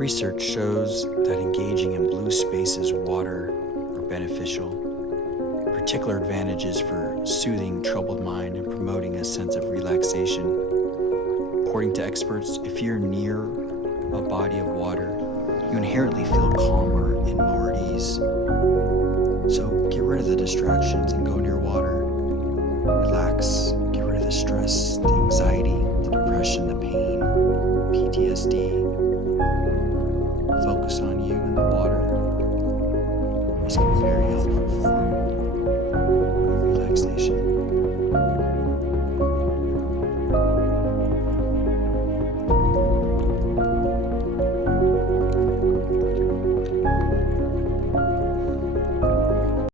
Research shows that engaging in blue spaces water are beneficial. Particular advantages for soothing troubled mind and promoting a sense of relaxation. According to experts, if you're near a body of water, you inherently feel calmer and more at ease. So get rid of the distractions and go near water. Relax.